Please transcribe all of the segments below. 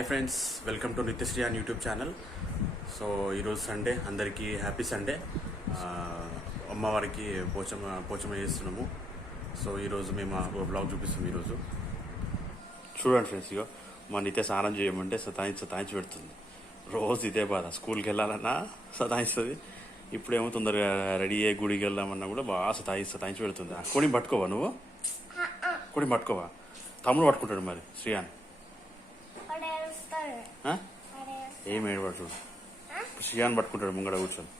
Hi friends, welcome to Nithyasree and YouTube channel. So ఈరోజు Sunday, అందరికీ happy Sunday. అమ్మవారికి పోచమ చేస్తున్నాము. సో ఈరోజు మేము బ్లాగ్ చూపిస్తాం. ఈరోజు చూడండి ఫ్రెండ్స్, ఇగో మా నిత్య స్నానం చేయమంటే సతాయించి పెడుతుంది. రోజు ఇదే బాధ, స్కూల్కి వెళ్ళాలన్నా సతాయిస్తుంది. ఇప్పుడేమో తొందరగా రెడీ అయ్యి గుడికి వెళ్దామన్నా కూడా బాగా సతాయించి పెడుతుంది. కొడిని పట్టుకోవా నువ్వు? కొడిని పట్టుకోవా? తమ్ముడు పట్టుకుంటాడు మరి శ్రీయాన్. ఏం ఏడబడు, శ్రీయాన్ పట్టుకుంటాడు ముంగడ కూర్చొని.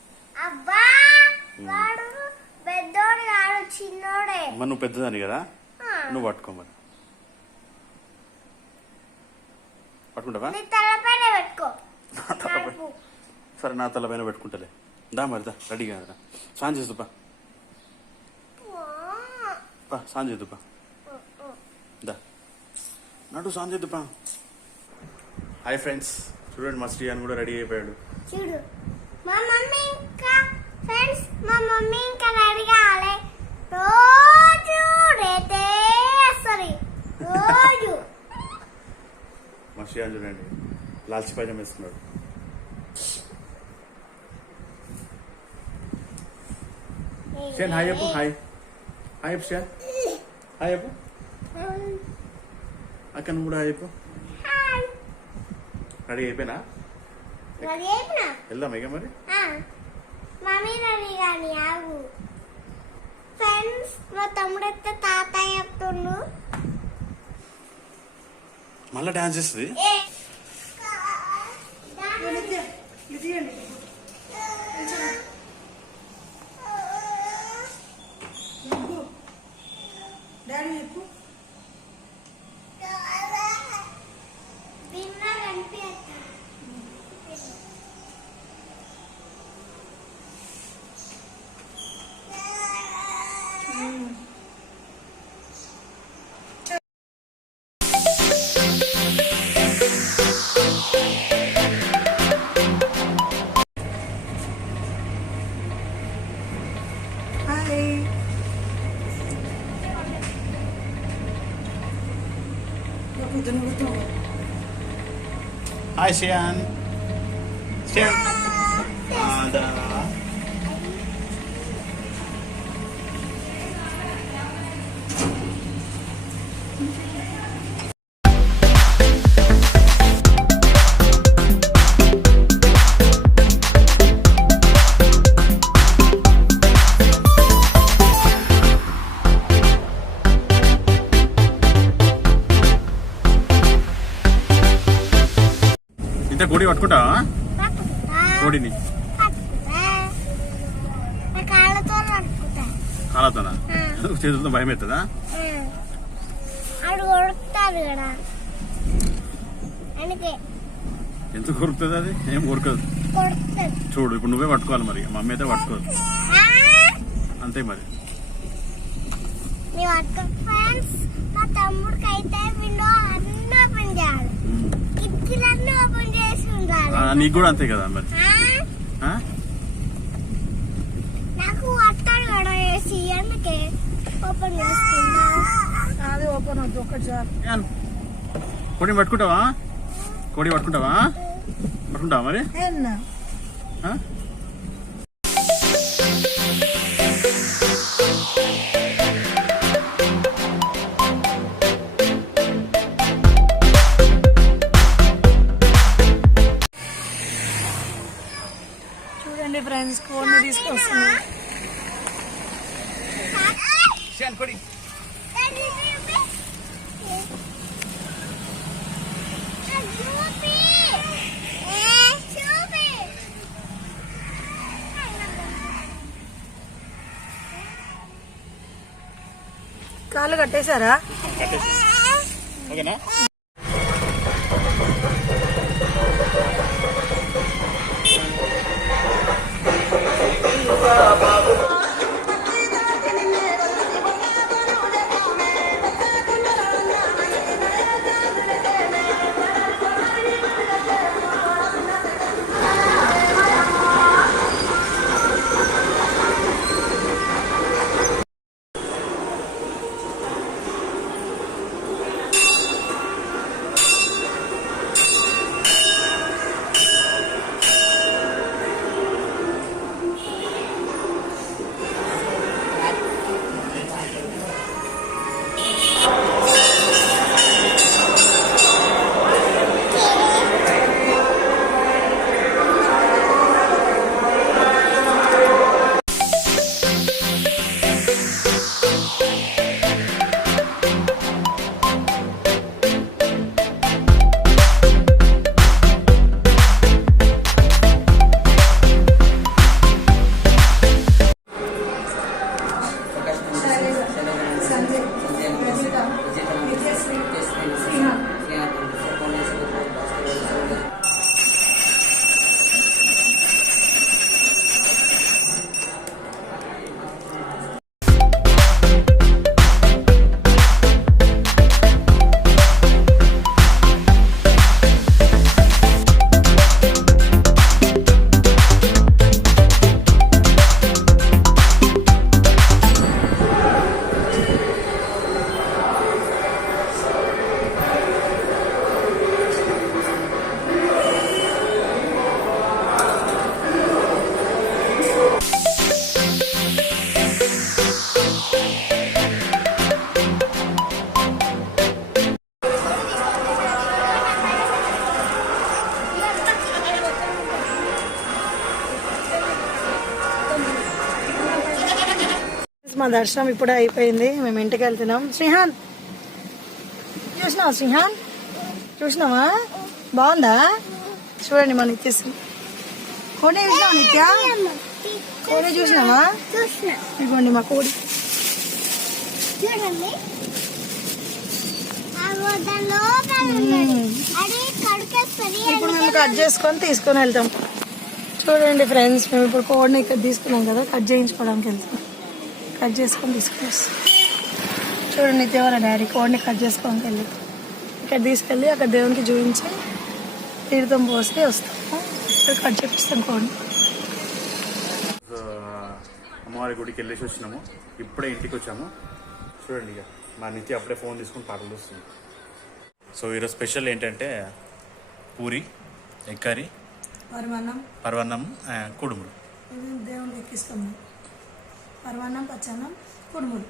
మరి నువ్వు పెద్దదాని కదా, నువ్వు పట్టుకో. మరి పట్టుకుంటావా? సరే, నా తల పైన పెట్టుకుంటలే. దా మరిదా, రెడీగా రా. సాన్ చేద్దుపా, సాన్ చేద్దుపా. దా నటు సాన్ చేద్దుపా. హాయ్ ఫ్రెండ్స్, చూడండి మా శ్రీయాన్ కూడా రెడీ అయిపోయాడు. చూడు, మా మమ్మీ ఇంకా ఫ్రెండ్స్, మా మమ్మీ ఇంకా రెడీ కావాలి. రోజు రేతే వస్తుంది రోజు. మా శ్రీయాన్ చూడండి, లాల్చి పైన వేస్తున్నాడు. శ్రీయాన్ హాయ్ చెప్పు. హాయ్ హాయ్ చెప్పు శ్రీయాన్. హాయ్ చెప్పు. అక్క నువ్వు కూడా హాయ్ చెప్పు. రెడీ అయిపోయినా? వెళ్దాం ఇక మరి. మమ్మీ రెడీ కానీ ఆగు. ఫ్రెండ్స్, మా తమ్ముడైతే తాతయ్య చెప్తుండు. మళ్ళా డాన్స్ చేస్తుంది. డాడీ చెప్పు. Hi, Sian. Sian. Ada. కోడి పట్టుకుంటావా? కోడిని కాళ్ళతోనా? చేతులతో భయం అవుతుందా? ఎందుకు కొరుకుతుంది? అది ఏం కొరకదు. చూడు, ఇప్పుడు నువ్వే పట్టుకోవాలి. మరి మమ్మీ అయితే పట్టుకోదు. అంతే మరి. మా తమ్ముడికి అయితే విండో అన్నీ ఓపెన్ చేయాలి, కిటికీలన్నీ ఓపెన్ చేసి ఉండాలి. నీకు కూడా అంతే కదా మరి. నాకు వస్తాడు కూడా వేసి అందుకే ఓపెన్ చేసుకుంటా. అది ఓపెన్ అవుతుంది ఒకటి సార్. కోడి పట్టుకుంటావా? కోడి పట్టుకుంటావా? పట్టుకుంటావా మరి? చూడండి ఫ్రెండ్స్, కోడిని తీసుకొస్తున్నా. కాళ్ళు కట్టేశారా? ఓకేనా? దర్శనం ఇప్పుడే అయిపోయింది, మేము ఇంటికి వెళ్తున్నాం. శ్రీహాన్ చూసినావా? శ్రీహాన్ చూసినావా? బాగుందా? చూడండి మా నిత్య కోడి చూసినావా? నిత్య కోడి చూసినావా? చూసిన ఇదిగోండి మా కోడి. చూడండి దాని లోపల ఉన్నది. అది కడుకేస్తుంది. ఇప్పుడు మేము కట్ చేసుకొని తీసుకొని వెళ్తాం. చూడండి ఫ్రెండ్స్, మేము ఇప్పుడు కోడిని ఇక్కడ తీసుకున్నాం కదా, కట్ చేయించుకోవడానికి వెళ్తాం. కట్ చేసుకొని తీసుకొని వస్తాం. చూడండి నిత్య వాళ్ళ డాడీ కోడిని కట్ చేసుకోవడానికి వెళ్ళి ఇక్కడ తీసుకెళ్ళి అక్కడ దేవునికి చూపించి తీర్థం పోస్తే వస్తాము. ఇక్కడ కట్ చేపిస్తాం కోడిని. అమ్మవారి గుడికి వెళ్ళేసి వచ్చినాము, ఇప్పుడే ఇంటికి వచ్చాము. చూడండి ఇక మా నిత్య అప్పుడే ఫోన్ తీసుకుని పాటలు వస్తుంది. సో ఈరోజు స్పెషల్ ఏంటంటే పూరి, ఎగ్ కర్రీ, పరవన్నం, కుడుములు. దేవునికి ఎక్కిస్తాము. పరమాన్నం, పచ్చన్నం, కుడుములు.